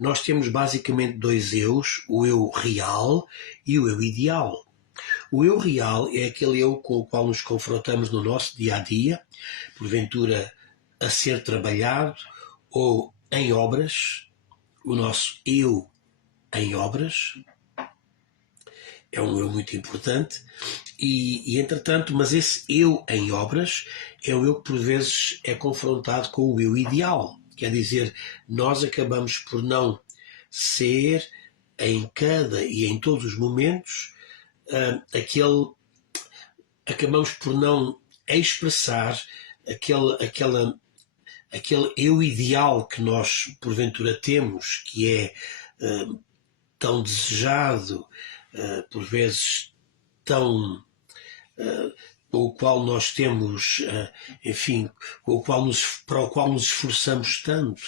nós temos basicamente dois eus, o eu real e o eu ideal. O eu real é aquele eu com o qual nos confrontamos no nosso dia-a-dia, porventura a ser trabalhado ou em obras. O nosso eu em obras é um eu muito importante e entretanto, mas esse eu em obras é o eu que por vezes é confrontado com o eu ideal. Quer dizer, nós acabamos por não ser em cada e em todos os momentos acabamos por não expressar aquele eu ideal que nós porventura temos, que é tão desejado, por vezes tão com o qual nós temos, enfim, para o qual nos esforçamos tanto,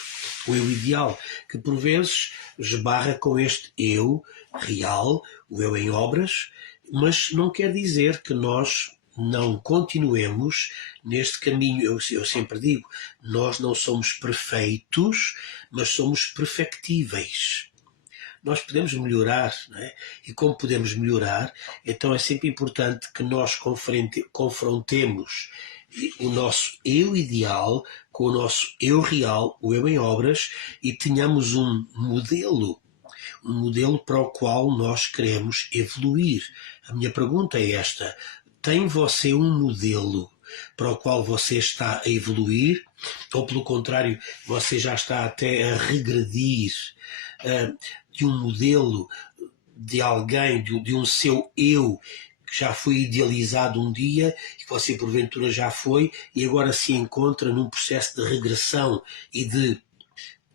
o eu ideal, que por vezes esbarra com este eu real, o eu em obras, mas não quer dizer que nós não continuemos neste caminho. Eu sempre digo, nós não somos perfeitos, mas somos perfectíveis. Nós podemos melhorar, não é? E como podemos melhorar, então é sempre importante que nós confrontemos o nosso eu ideal com o nosso eu real, o eu em obras, e tenhamos um modelo para o qual nós queremos evoluir. A minha pergunta é esta: tem você um modelo para o qual você está a evoluir, ou pelo contrário, você já está até a regredir de um modelo de alguém, de um seu eu que já foi idealizado um dia e que você porventura já foi e agora se encontra num processo de regressão e de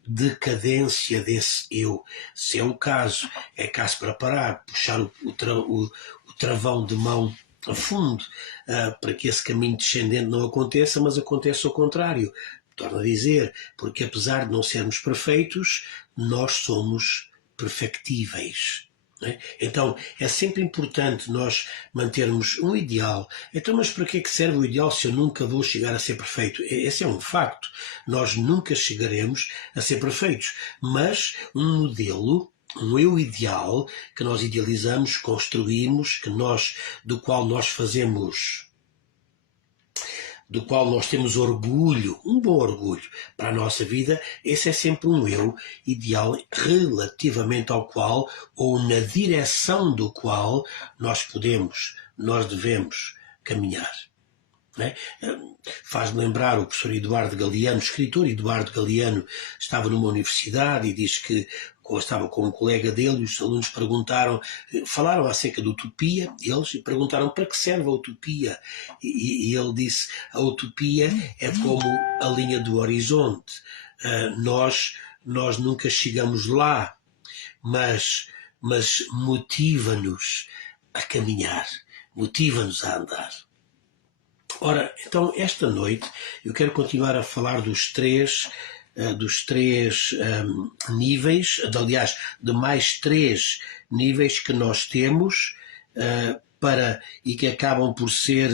decadência desse eu? Se é o caso, é caso para parar, puxar o travão de mão a fundo, para que esse caminho descendente não aconteça, mas aconteça ao contrário. Torno a dizer, porque apesar de não sermos perfeitos, nós somos perfectíveis. Né? Então é sempre importante nós mantermos um ideal. Então, mas para que é que serve o ideal se eu nunca vou chegar a ser perfeito? Esse é um facto. Nós nunca chegaremos a ser perfeitos, mas um modelo, um eu ideal que nós idealizamos, construímos, do qual nós temos orgulho, um bom orgulho para a nossa vida, esse é sempre um eu ideal relativamente ao qual, ou na direção do qual, nós devemos caminhar. Né? Faz-me lembrar o professor Eduardo Galeano, o escritor Eduardo Galeano, estava numa universidade e diz que estava com um colega dele e os alunos falaram acerca da utopia, eles, e perguntaram para que serve a utopia. E ele disse, a utopia é como a linha do horizonte. Nós nunca chegamos lá, mas motiva-nos a caminhar, motiva-nos a andar. Ora, então, esta noite eu quero continuar a falar dos três níveis, aliás, de mais três níveis que nós temos e que acabam por ser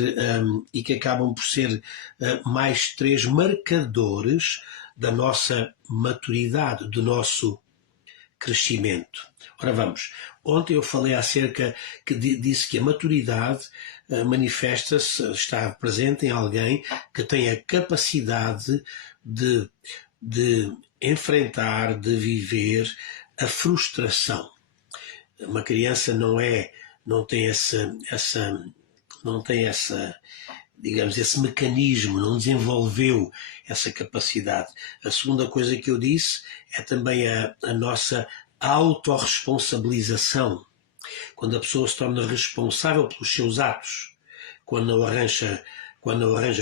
mais três marcadores da nossa maturidade, do nosso crescimento. Ora vamos, ontem eu falei disse que a maturidade manifesta-se, está presente em alguém que tem a capacidade de enfrentar, de viver a frustração. Uma criança não tem digamos, esse mecanismo, não desenvolveu essa capacidade. A segunda coisa que eu disse é também a nossa autorresponsabilização. Quando a pessoa se torna responsável pelos seus atos, quando não arranja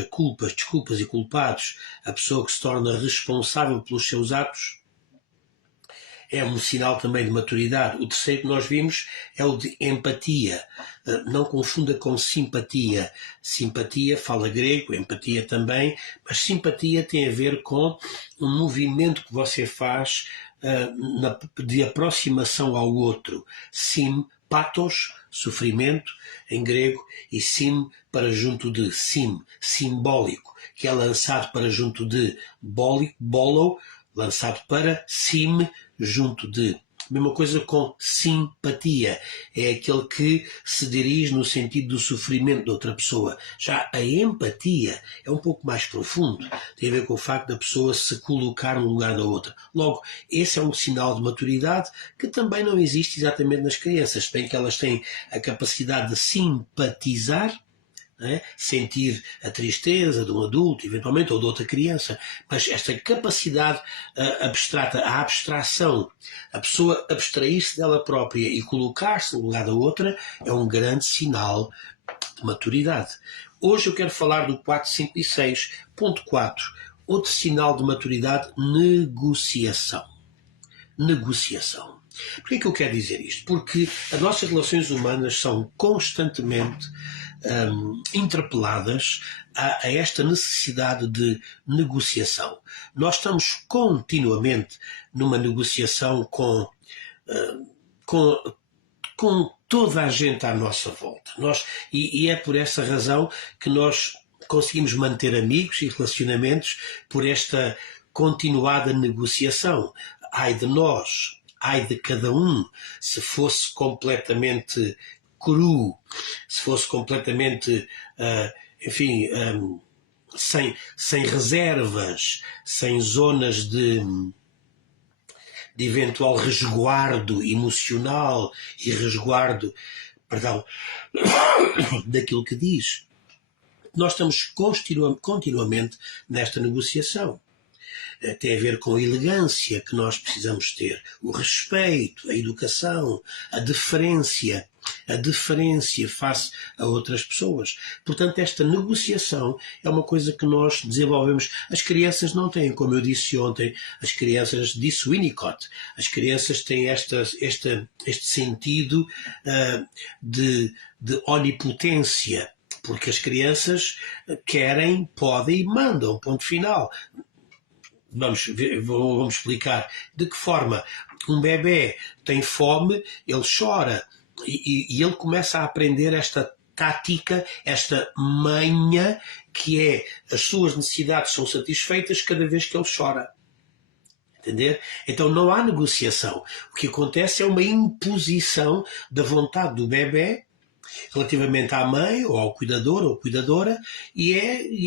culpas, desculpas e culpados, a pessoa que se torna responsável pelos seus atos, é um sinal também de maturidade. O terceiro que nós vimos é o de empatia. Não confunda com simpatia. Simpatia fala grego, empatia também, mas simpatia tem a ver com um movimento que você faz de aproximação ao outro. Sim, pathos, sofrimento, em grego, e sim, para junto de simbólico, que é lançado para junto de bólico, bolo, lançado para sim, junto de. Mesma coisa com simpatia. É aquele que se dirige no sentido do sofrimento de outra pessoa. Já a empatia é um pouco mais profundo. Tem a ver com o facto da pessoa se colocar no lugar da outra. Logo, esse é um sinal de maturidade que também não existe exatamente nas crianças. Se bem que elas têm a capacidade de simpatizar, sentir a tristeza de um adulto, eventualmente, ou de outra criança, mas esta capacidade abstrata, a abstração, a pessoa abstrair-se dela própria e colocar-se no lugar da outra, é um grande sinal de maturidade. Hoje eu quero falar do 4, 5 e 6. Ponto 4. Outro sinal de maturidade, negociação. Negociação. Por que é que eu quero dizer isto? Porque as nossas relações humanas são constantemente interpeladas a esta necessidade de negociação. Nós estamos continuamente numa negociação com toda a gente à nossa volta. E é por essa razão que nós conseguimos manter amigos e relacionamentos por esta continuada negociação. Ai de nós, ai de cada um, se fosse completamente cru, se fosse completamente, sem reservas, sem zonas de eventual resguardo emocional e resguardo, daquilo que diz. Nós estamos continuamente nesta negociação. Tem a ver com a elegância que nós precisamos ter, o respeito, a educação, a deferência face a outras pessoas. Portanto, esta negociação é uma coisa que nós desenvolvemos. As crianças não têm, como eu disse ontem, as crianças, disse Winnicott, as crianças têm este sentido de onipotência, porque as crianças querem, podem e mandam, ponto final. Vamos explicar de que forma um bebê tem fome, ele chora e ele começa a aprender esta tática, esta manha que é as suas necessidades são satisfeitas cada vez que ele chora. Entender? Então não há negociação. O que acontece é uma imposição da vontade do bebê relativamente à mãe, ou ao cuidador ou cuidadora, e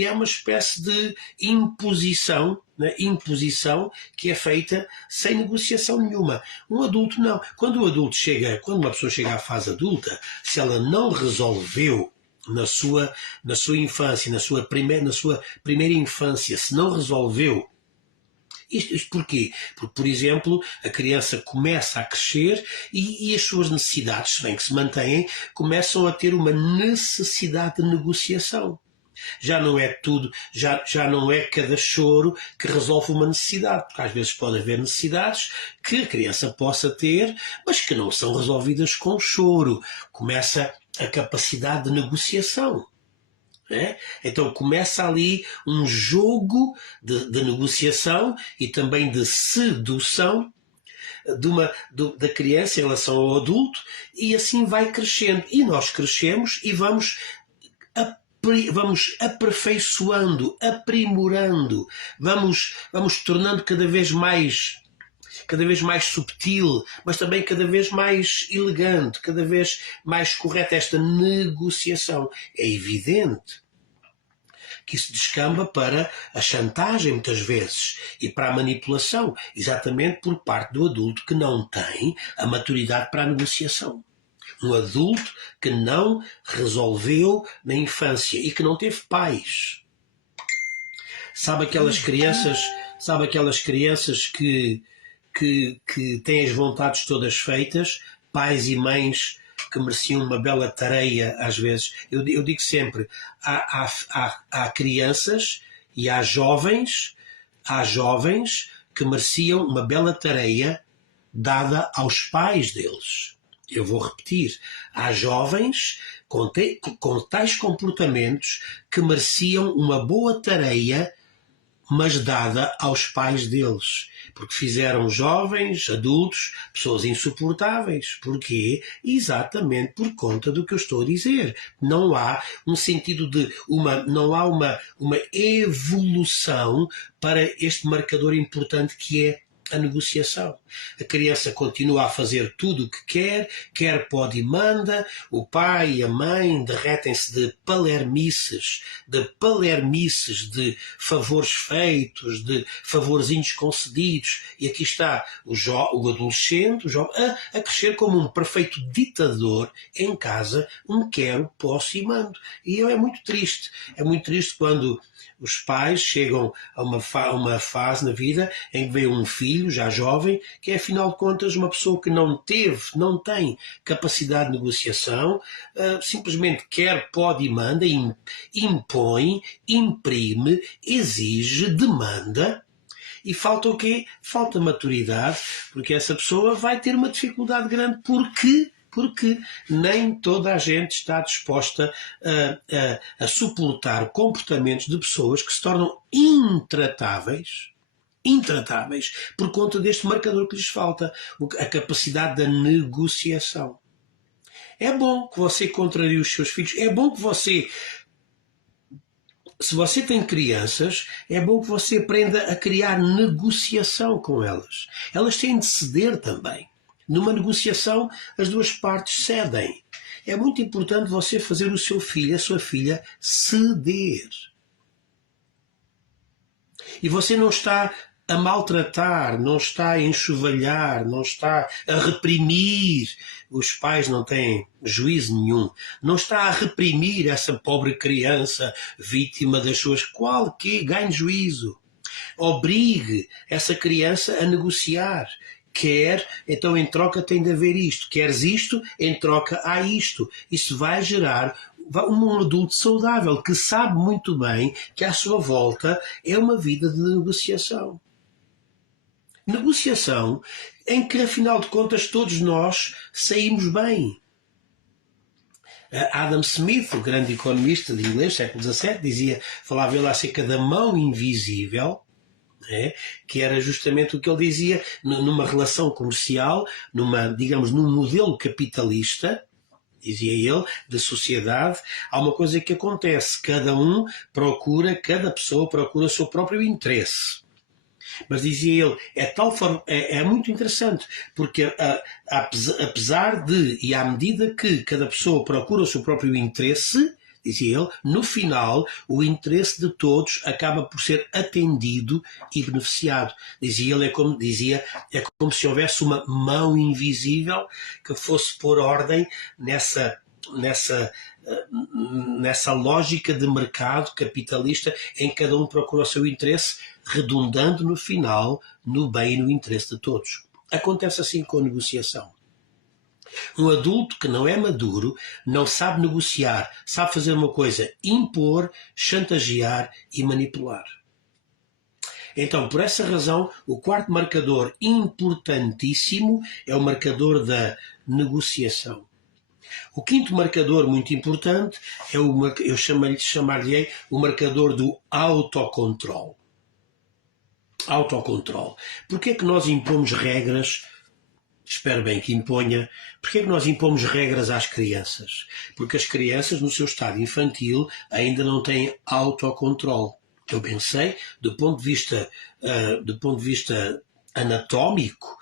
é uma espécie de imposição, né? Imposição que é feita sem negociação nenhuma. Um adulto não. Quando uma pessoa chega à fase adulta, se ela não resolveu na sua infância, na sua primeira infância, se não resolveu. Isto porquê? Porque, por exemplo, a criança começa a crescer e as suas necessidades, se bem que se mantêm, começam a ter uma necessidade de negociação. Já não é tudo, já não é cada choro que resolve uma necessidade, porque às vezes pode haver necessidades que a criança possa ter, mas que não são resolvidas com choro. Começa a capacidade de negociação. Então começa ali um jogo de negociação e também de sedução da criança em relação ao adulto, e assim vai crescendo. E nós crescemos e vamos aperfeiçoando, aprimorando, vamos tornando cada vez mais subtil, mas também cada vez mais elegante, cada vez mais correta esta negociação. É evidente que isso descamba para a chantagem muitas vezes e para a manipulação, exatamente por parte do adulto que não tem a maturidade para a negociação. Um adulto que não resolveu na infância e que não teve pais. Sabe aquelas crianças que têm as vontades todas feitas, pais e mães que mereciam uma bela tareia às vezes. Eu digo sempre, há crianças e há jovens que mereciam uma bela tareia dada aos pais deles. Eu vou repetir, há jovens com tais comportamentos que mereciam uma boa tareia, mas dada aos pais deles, porque fizeram jovens, adultos, pessoas insuportáveis. Porquê? Exatamente por conta do que eu estou a dizer. Não há um sentido não há uma evolução para este marcador importante que é a negociação. A criança continua a fazer tudo o que quer, pode e manda. O pai e a mãe derretem-se de palermices, de favores feitos, de favorzinhos concedidos. E aqui está o adolescente, o jovem, a crescer como um perfeito ditador em casa, quero, posso e mando. E é muito triste. É muito triste quando os pais chegam a uma fase na vida em que vem um filho, já jovem, que é, afinal de contas, uma pessoa que não tem capacidade de negociação, simplesmente quer, pode e manda, impõe, imprime, exige, demanda. E falta o quê? Falta maturidade, porque essa pessoa vai ter uma dificuldade grande. Porque nem toda a gente está disposta a suportar comportamentos de pessoas que se tornam intratáveis por conta deste marcador que lhes falta, a capacidade da negociação. É bom que você contrarie os seus filhos, é bom que você, se você tem crianças, é bom que você aprenda a criar negociação com elas. Elas têm de ceder também. Numa negociação, as duas partes cedem. É muito importante você fazer o seu filho, a sua filha, ceder. E você não está a maltratar, não está a enxovalhar, não está a reprimir. Os pais não têm juízo nenhum. Não está a reprimir essa pobre criança vítima das suas qualquer ganhe juízo. Obrigue essa criança a negociar. Quer, então em troca tem de haver isto. Queres isto, em troca há isto. Isso vai gerar um adulto saudável que sabe muito bem que à sua volta é uma vida de negociação. Negociação em que, afinal de contas, todos nós saímos bem. Adam Smith, o grande economista de inglês, século XVII, falava ele acerca da mão invisível, que era justamente o que ele dizia numa relação comercial, num modelo capitalista, dizia ele, da sociedade, há uma coisa que acontece, cada pessoa procura o seu próprio interesse. Mas dizia ele, é muito interessante, porque apesar de, e à medida que cada pessoa procura o seu próprio interesse, dizia ele, no final o interesse de todos acaba por ser atendido e beneficiado. Dizia ele, é como se houvesse uma mão invisível que fosse pôr ordem nessa lógica de mercado capitalista em que cada um procura o seu interesse, redundando no final no bem e no interesse de todos. Acontece assim com a negociação. Um adulto que não é maduro, não sabe negociar, sabe fazer uma coisa, impor, chantagear e manipular. Então, por essa razão, o quarto marcador importantíssimo é o marcador da negociação. O quinto marcador muito importante é eu chamar-lhe o marcador do autocontrole. Autocontrole. Porquê é que nós impomos regras? Espero bem que imponha. Porquê é que nós impomos regras às crianças? Porque as crianças, no seu estado infantil, ainda não têm autocontrole. Eu pensei, do ponto de vista anatómico,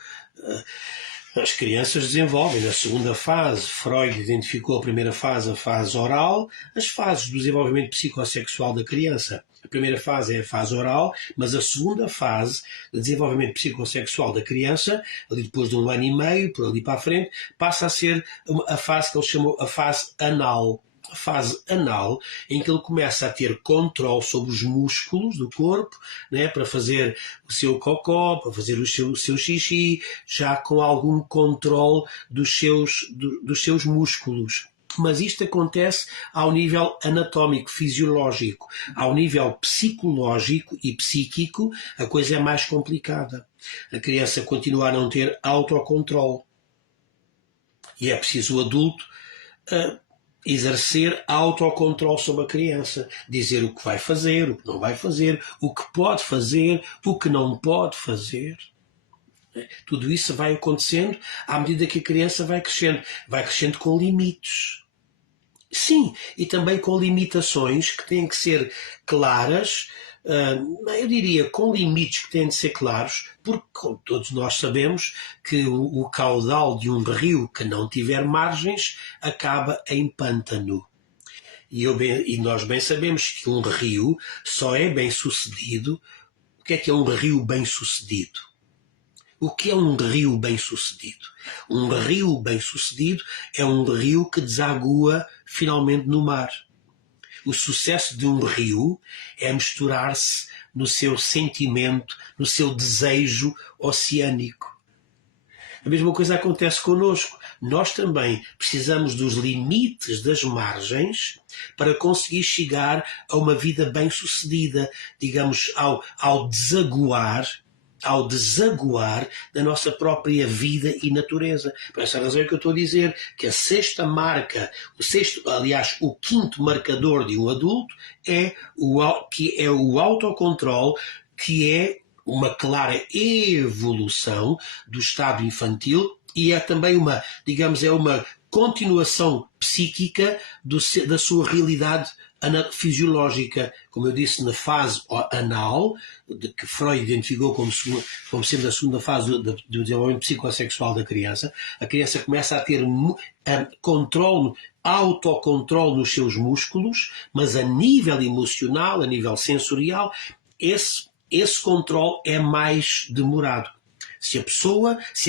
as crianças desenvolvem na segunda fase. Freud identificou a primeira fase, a fase oral, as fases do desenvolvimento psicossexual da criança. A primeira fase é a fase oral, mas a segunda fase de desenvolvimento psicossexual da criança, ali depois de 1 ano e meio, por ali para a frente, passa a ser a fase que ele chamou a fase anal. A fase anal, em que ele começa a ter controle sobre os músculos do corpo, para fazer o seu cocó, para fazer o seu xixi, já com algum controle dos seus músculos. Mas isto acontece ao nível anatómico, fisiológico. Ao nível psicológico e psíquico, a coisa é mais complicada. A criança continua a não ter autocontrole. E é preciso o adulto exercer autocontrole sobre a criança, dizer o que vai fazer, o que não vai fazer, o que pode fazer, o que não pode fazer. Tudo isso vai acontecendo à medida que a criança vai crescendo com limites. Sim, e também com limitações que têm que ser claras, eu diria, com limites que têm de ser claros, porque, como todos nós sabemos, que o caudal de um rio que não tiver margens acaba em pântano. E nós bem sabemos que um rio só é bem sucedido. O que é um rio bem sucedido? O que é um rio bem sucedido? Um rio bem sucedido é um rio que desagua finalmente no mar. O sucesso de um rio é misturar-se no seu sentimento, no seu desejo oceânico. A mesma coisa acontece connosco. Nós também precisamos dos limites das margens para conseguir chegar a uma vida bem-sucedida, digamos, ao desaguar da nossa própria vida e natureza. Por essa razão é que eu estou a dizer que a sexta marca, o quinto marcador de um adulto é o autocontrole, que é uma clara evolução do estado infantil e é também uma continuação psíquica da sua realidade fisiológica, como eu disse, na fase anal, que Freud identificou como sendo a segunda fase do desenvolvimento psicossexual da criança. A criança começa a ter autocontrole nos seus músculos, mas a nível emocional, a nível sensorial, esse controle é mais demorado. Se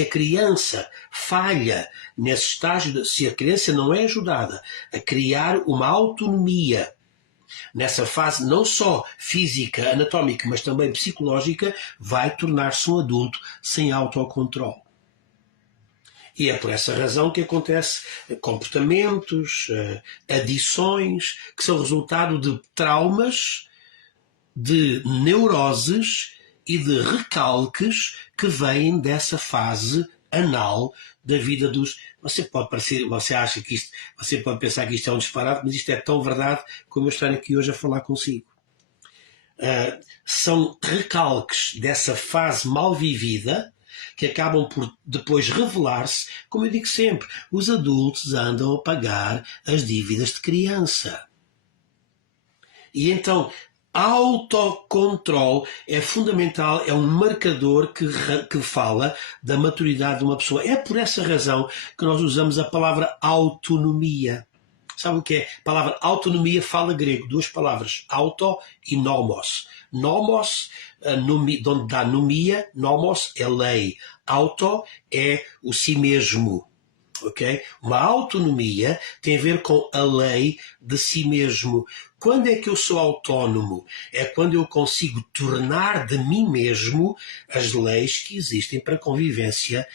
a criança falha nesse estágio, se a criança não é ajudada a criar uma autonomia nessa fase não só física, anatómica, mas também psicológica, vai tornar-se um adulto sem autocontrole. E é por essa razão que acontece comportamentos, adições, que são resultado de traumas, de neuroses e de recalques que vêm dessa fase anal da vida dos... Você pode pensar que isto é um disparate, mas isto é tão verdade como eu estou aqui hoje a falar consigo. São recalques dessa fase mal vivida que acabam por depois revelar-se. Como eu digo sempre, os adultos andam a pagar as dívidas de criança. E então, autocontrole é fundamental, é um marcador que fala da maturidade de uma pessoa. É por essa razão que nós usamos a palavra autonomia. Sabe o que é? A palavra autonomia fala grego, duas palavras, auto e nomos. Nomos, de onde dá nomia, nomos é lei, auto é o si mesmo. Okay? Uma autonomia tem a ver com a lei de si mesmo. Quando é que eu sou autónomo? É quando eu consigo tornar de mim mesmo as leis que existem para a convivência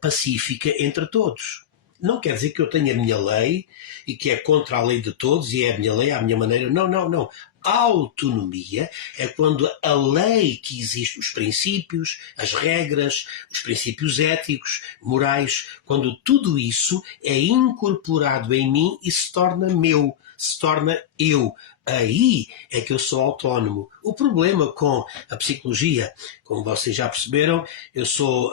pacífica entre todos. Não quer dizer que eu tenha a minha lei e que é contra a lei de todos e é a minha lei, à minha maneira. Não. A autonomia é quando a lei que existe, os princípios, as regras, os princípios éticos, morais, quando tudo isso é incorporado em mim e se torna meu, se torna eu. Aí é que eu sou autónomo. O problema com a psicologia, como vocês já perceberam, eu estou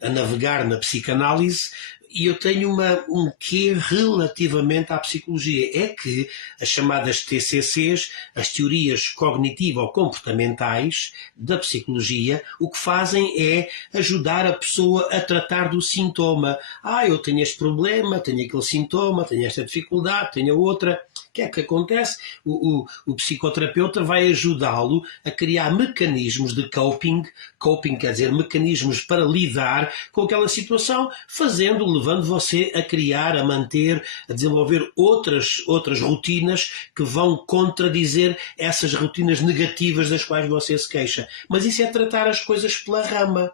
a navegar na psicanálise e eu tenho um quê relativamente à psicologia. É que as chamadas TCCs, as teorias cognitivo-comportamentais da psicologia, o que fazem é ajudar a pessoa a tratar do sintoma. Eu tenho este problema, tenho aquele sintoma, tenho esta dificuldade, tenho a outra. O que é que acontece? O psicoterapeuta vai ajudá-lo a criar mecanismos de coping. Coping quer dizer mecanismos para lidar com aquela situação, levando você a criar, a manter, a desenvolver outras rotinas que vão contradizer essas rotinas negativas das quais você se queixa. Mas isso é tratar as coisas pela rama.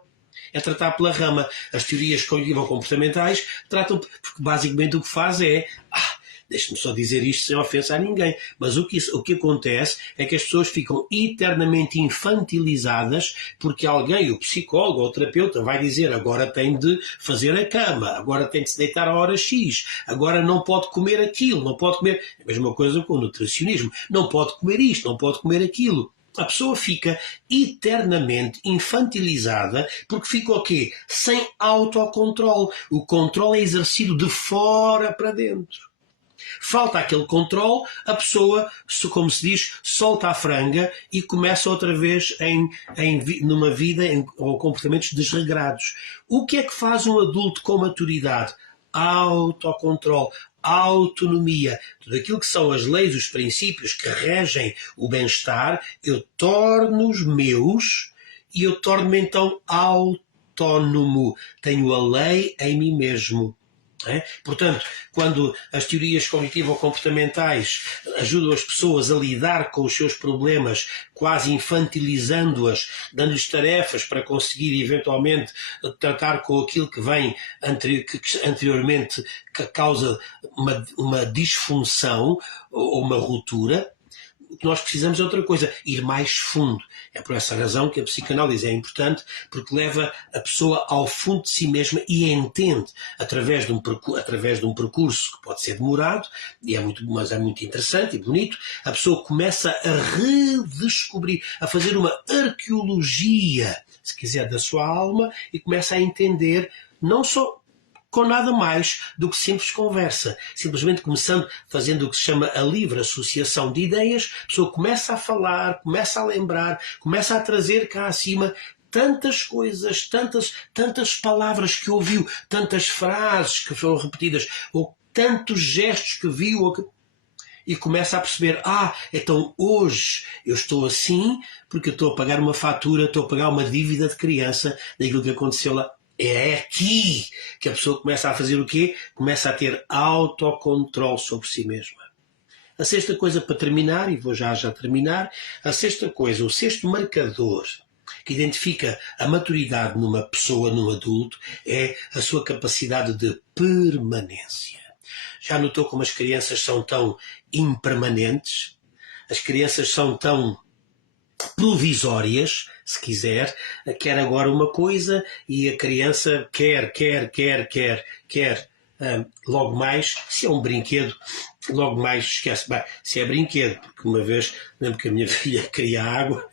É tratar pela rama. As teorias cognitivo-comportamentais tratam, porque basicamente o que faz é... Deixe-me só dizer isto sem ofensa a ninguém, mas o que acontece é que as pessoas ficam eternamente infantilizadas porque alguém, o psicólogo ou o terapeuta, vai dizer agora tem de fazer a cama, agora tem de se deitar à hora X, agora não pode comer aquilo, não pode comer... A mesma coisa com o nutricionismo, não pode comer isto, não pode comer aquilo. A pessoa fica eternamente infantilizada porque fica o quê? Sem autocontrole. O controle é exercido de fora para dentro. Falta aquele controle, a pessoa, como se diz, solta a franga e começa outra vez numa vida ou comportamentos desregrados. O que é que faz um adulto com maturidade? Autocontrole, autonomia, tudo aquilo que são as leis, os princípios que regem o bem-estar, eu torno-os meus e eu torno-me então autónomo. Tenho a lei em mim mesmo. Portanto, quando as teorias cognitivo-comportamentais ajudam as pessoas a lidar com os seus problemas, quase infantilizando-as, dando-lhes tarefas para conseguir eventualmente tratar com aquilo que vem anteriormente, que causa uma disfunção ou uma ruptura, o que nós precisamos é outra coisa, ir mais fundo. É por essa razão que a psicanálise é importante, porque leva a pessoa ao fundo de si mesma e entende, através de um percurso que pode ser demorado, mas é muito interessante e bonito, a pessoa começa a redescobrir, a fazer uma arqueologia, se quiser, da sua alma e começa a entender não só com nada mais do que simples conversa. Simplesmente fazendo o que se chama a livre associação de ideias, a pessoa começa a falar, começa a lembrar, começa a trazer cá acima tantas coisas, tantas palavras que ouviu, tantas frases que foram repetidas, ou tantos gestos que viu, e começa a perceber, então hoje eu estou assim porque eu estou a pagar uma fatura, estou a pagar uma dívida de criança daquilo que aconteceu lá. É aqui que a pessoa começa a fazer o quê? Começa a ter autocontrole sobre si mesma. A sexta coisa para terminar, e vou já terminar, a sexta coisa, o sexto marcador que identifica a maturidade numa pessoa, num adulto, é a sua capacidade de permanência. Já notou como as crianças são tão impermanentes? As crianças são tão provisórias, se quiser, quer agora uma coisa e a criança quer, logo mais, se é um brinquedo, logo mais esquece, se é brinquedo, porque uma vez lembro que a minha filha queria água,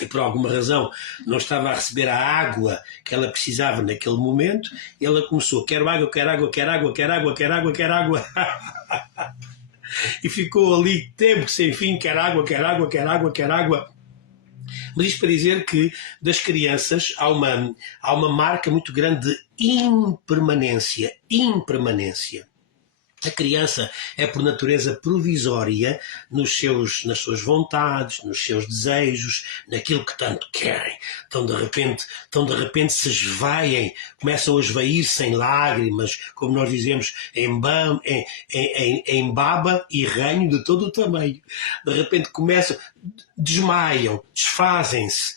e por alguma razão não estava a receber a água que ela precisava naquele momento, e ela começou, quero água, e ficou ali tempo sem fim, quer água. Mas isto para dizer que das crianças há uma marca muito grande de impermanência. A criança é por natureza provisória nas suas vontades, nos seus desejos, naquilo que tanto querem. Então de repente se esvaem, começam a esvair-se em lágrimas, como nós dizemos, em baba e ranho de todo o tamanho. De repente desmaiam,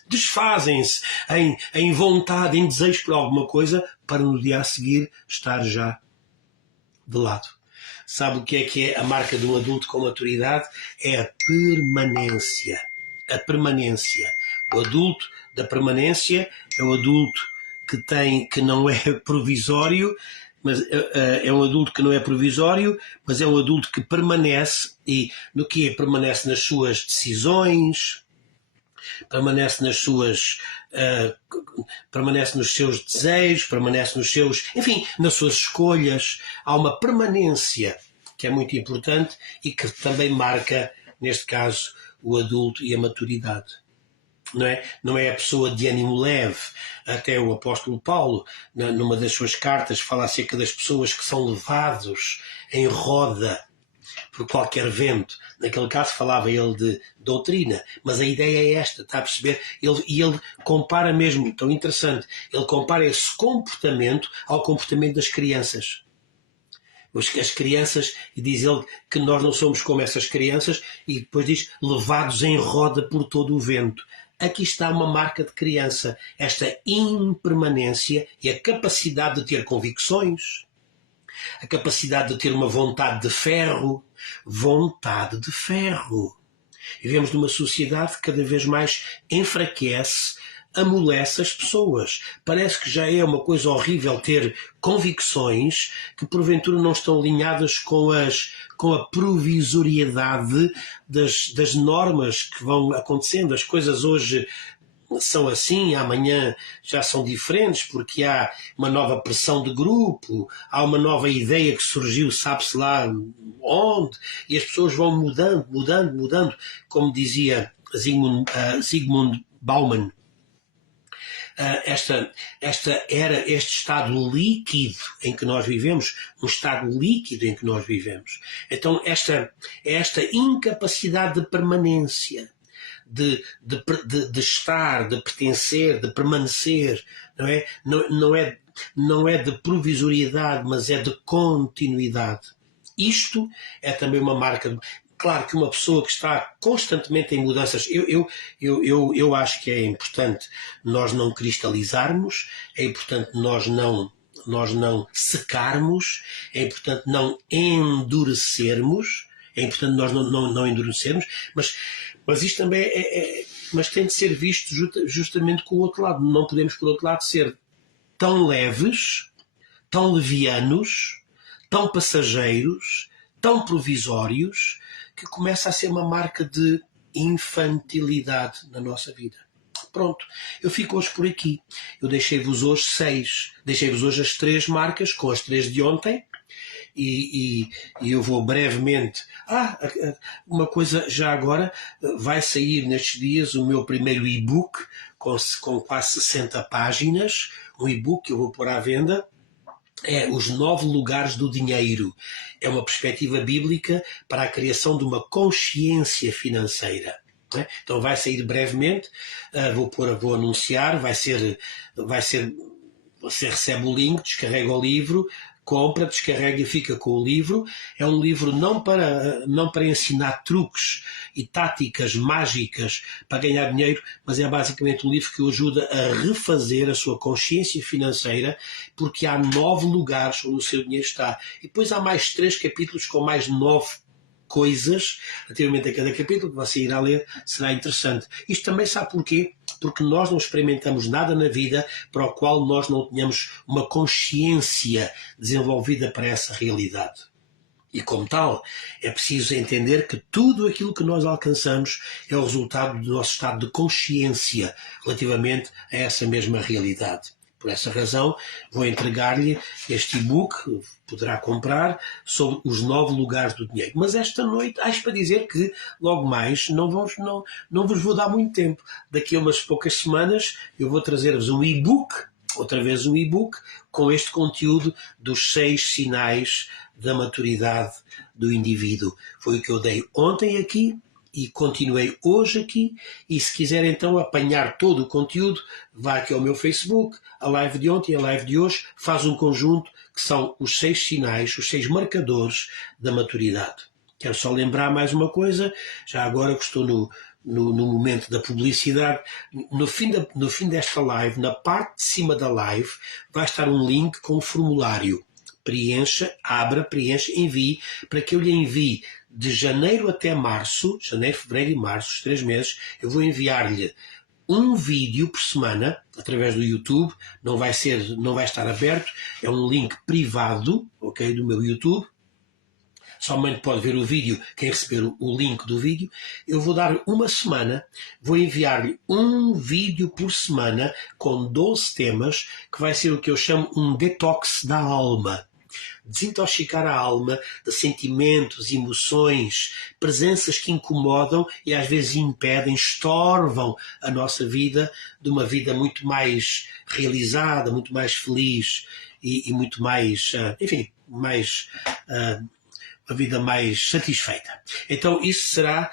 desfazem-se em vontade, em desejo por alguma coisa, para no dia a seguir estar já de lado. Sabe o que é a marca de um adulto com maturidade? É a permanência. O adulto da permanência é o adulto que não é provisório, mas é um adulto que não é provisório, mas é um adulto que permanece, e no que é? Permanece nas suas decisões, permanece nos seus desejos, permanece nas suas escolhas. Há uma permanência que é muito importante e que também marca, neste caso, o adulto e a maturidade. Não é a pessoa de ânimo leve. Até o apóstolo Paulo, numa das suas cartas, fala acerca das pessoas que são levados em roda por qualquer vento. Naquele caso falava ele de doutrina, mas a ideia é esta, está a perceber? Ele compara mesmo, tão interessante, ele compara esse comportamento ao comportamento das crianças. As crianças, e diz ele que nós não somos como essas crianças, e depois diz, levados em roda por todo o vento. Aqui está uma marca de criança, esta impermanência e a capacidade de ter convicções, a capacidade de ter uma vontade de ferro. Vivemos numa sociedade que cada vez mais enfraquece, amolece as pessoas. Parece que já é uma coisa horrível ter convicções que porventura não estão alinhadas com a provisoriedade das normas que vão acontecendo. As coisas hoje são assim, amanhã já são diferentes, porque há uma nova pressão de grupo, há uma nova ideia que surgiu, sabe-se lá onde, e as pessoas vão mudando, como dizia Zygmunt Bauman. Este estado líquido em que nós vivemos, um estado líquido em que nós vivemos. Então, esta incapacidade de permanência, de estar, de pertencer, de permanecer, não é? Não é de provisoriedade, mas é de continuidade. Isto é também uma marca. Claro que uma pessoa que está constantemente em mudanças, eu acho que é importante nós não cristalizarmos, é importante nós não secarmos, é importante não endurecermos, é importante nós não endurecermos, mas isto também mas tem de ser visto justamente com o outro lado. Não podemos, por outro lado, ser tão leves, tão levianos, tão passageiros, tão provisórios, que começa a ser uma marca de infantilidade na nossa vida. Pronto, eu fico hoje por aqui. Eu deixei-vos hoje 6. Deixei-vos hoje as 3 marcas, com as 3 de ontem. E eu vou brevemente... uma coisa já agora, vai sair nestes dias o meu primeiro e-book, com quase 60 páginas, um e-book que eu vou pôr à venda, é Os 9 Lugares do Dinheiro. É uma perspectiva bíblica para a criação de uma consciência financeira. Então vai sair brevemente, vou anunciar, você recebe o link, descarrega o livro, compra, descarrega e fica com o livro. É um livro não para ensinar truques e táticas mágicas para ganhar dinheiro, mas é basicamente um livro que o ajuda a refazer a sua consciência financeira, porque há 9 lugares onde o seu dinheiro está. E depois há mais 3 capítulos com mais 9 coisas relativamente a cada capítulo que você irá ler, será interessante. Isto também sabe porquê? Porque nós não experimentamos nada na vida para o qual nós não tenhamos uma consciência desenvolvida para essa realidade. E como tal, é preciso entender que tudo aquilo que nós alcançamos é o resultado do nosso estado de consciência relativamente a essa mesma realidade. Por essa razão, vou entregar-lhe este e-book, poderá comprar, sobre os 9 lugares do dinheiro. Mas esta noite, acho para dizer que logo mais não vos vou dar muito tempo. Daqui a umas poucas semanas eu vou trazer-vos um e-book, outra vez um e-book, com este conteúdo dos 6 sinais da maturidade do indivíduo. Foi o que eu dei ontem aqui e continuei hoje aqui, e se quiser então apanhar todo o conteúdo, vá aqui ao meu Facebook, a live de ontem e a live de hoje, faz um conjunto que são os 6 sinais, os 6 marcadores da maturidade. Quero só lembrar mais uma coisa, já agora que estou no momento da publicidade, no fim desta live, na parte de cima da live, vai estar um link com um formulário. Preencha, abra, preencha, envie, para que eu lhe envie de janeiro até março, janeiro, fevereiro e março, os 3 meses, eu vou enviar-lhe um vídeo por semana, através do YouTube, não vai estar aberto, é um link privado, ok, do meu YouTube, somente pode ver o vídeo quem receber o link do vídeo. Eu vou dar uma semana, vou enviar-lhe um vídeo por semana com 12 temas, que vai ser o que eu chamo um detox da alma. Desintoxicar a alma de sentimentos, emoções, presenças que incomodam e às vezes impedem, estorvam a nossa vida, de uma vida muito mais realizada, muito mais feliz e muito mais, uma vida mais satisfeita. Então isso será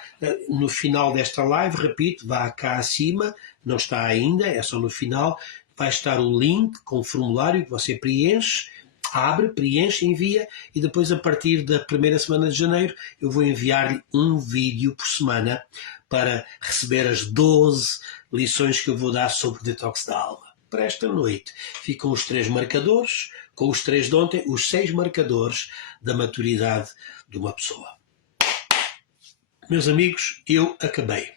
no final desta live, repito, vá cá acima, não está ainda, é só no final, vai estar o link com o formulário que você preenche, abre, preenche, envia, e depois a partir da primeira semana de janeiro eu vou enviar-lhe um vídeo por semana para receber as 12 lições que eu vou dar sobre o detox da alma. Para esta noite ficam os 3 marcadores, com os 3 de ontem, os 6 marcadores da maturidade de uma pessoa. Meus amigos, eu acabei.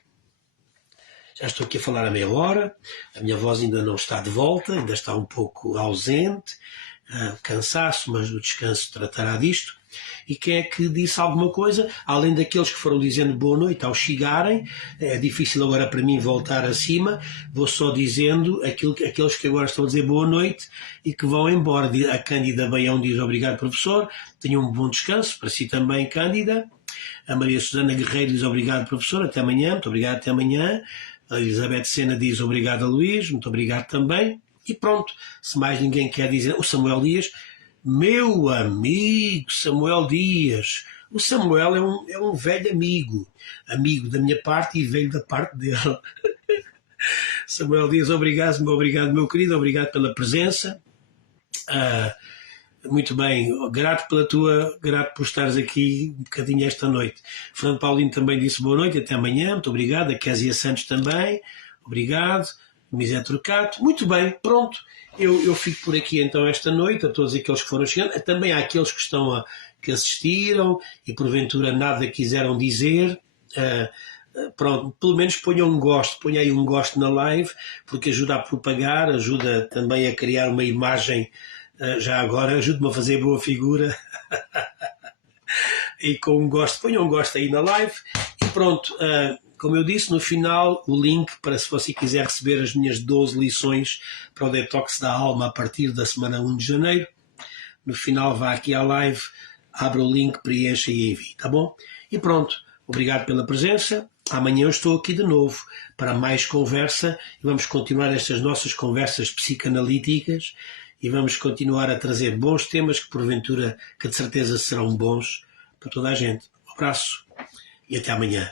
Já estou aqui a falar a meia hora, a minha voz ainda não está de volta, ainda está um pouco ausente. cansaço, mas o descanso tratará disto. E quem é que disse alguma coisa? Além daqueles que foram dizendo boa noite ao chegarem, é difícil agora para mim voltar acima, vou só dizendo aqueles que agora estão a dizer boa noite e que vão embora. A Cândida Baião diz obrigado, professor, tenham um bom descanso, para si também, Cândida. A Maria Susana Guerreiro diz obrigado, professor, até amanhã, muito obrigado, até amanhã. A Elizabeth Sena diz obrigado a Luís, muito obrigado também. E pronto, se mais ninguém quer dizer, o Samuel Dias, meu amigo Samuel Dias, o Samuel é um velho amigo da minha parte e velho da parte dele. Samuel Dias, obrigado, meu querido, obrigado pela presença. Muito bem, grato por estares aqui um bocadinho esta noite. Fernando Paulino também disse boa noite, até amanhã, muito obrigado. A Késia Santos também, obrigado. Misé Trocato, muito bem, pronto. Eu fico por aqui então esta noite, a todos aqueles que foram chegando, também àqueles que assistiram e porventura nada quiseram dizer. Pronto, pelo menos ponham um gosto, ponham aí um gosto na live, porque ajuda a propagar, ajuda também a criar uma imagem. Já agora ajude-me a fazer boa figura. E com um gosto, ponham um gosto aí na live. E pronto, como eu disse, no final o link para se você quiser receber as minhas 12 lições para o Detox da Alma a partir da semana 1 de janeiro. No final vá aqui à live, abra o link, preencha e envie, tá bom? E pronto, obrigado pela presença. Amanhã eu estou aqui de novo para mais conversa e vamos continuar estas nossas conversas psicanalíticas e vamos continuar a trazer bons temas que porventura, que de certeza serão bons para toda a gente. Um abraço e até amanhã.